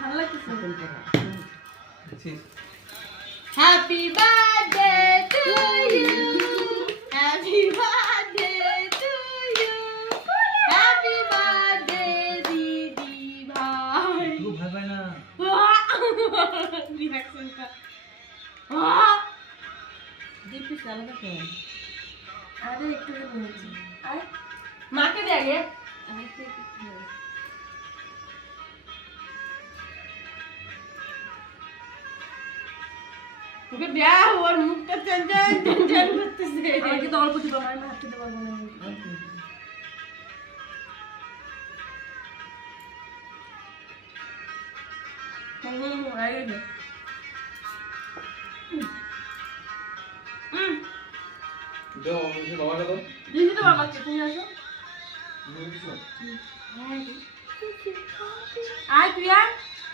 ভালো লাগতেছে। Happy birthday to you, happy birthday to you, happy birthday দিদি ভাই। তুই ভাই ভাই না রিঅ্যাকশনটা দীপ্তি আলাদা করে। আরে একটু বলেছি। আর মাকে দে আগে। আরেকটু একটু করে। ওকে দেয়া ওর মুখটা টেনশন করতেছে। আমাকে তো অল্প দিব, আমি হাত দিতে পারবো না। আগে দে। দাও আমাকে বাবাটা দাও দিদি তো বাবাকে, তুমি আসো। তুমি কিছু আয় তুই আয়।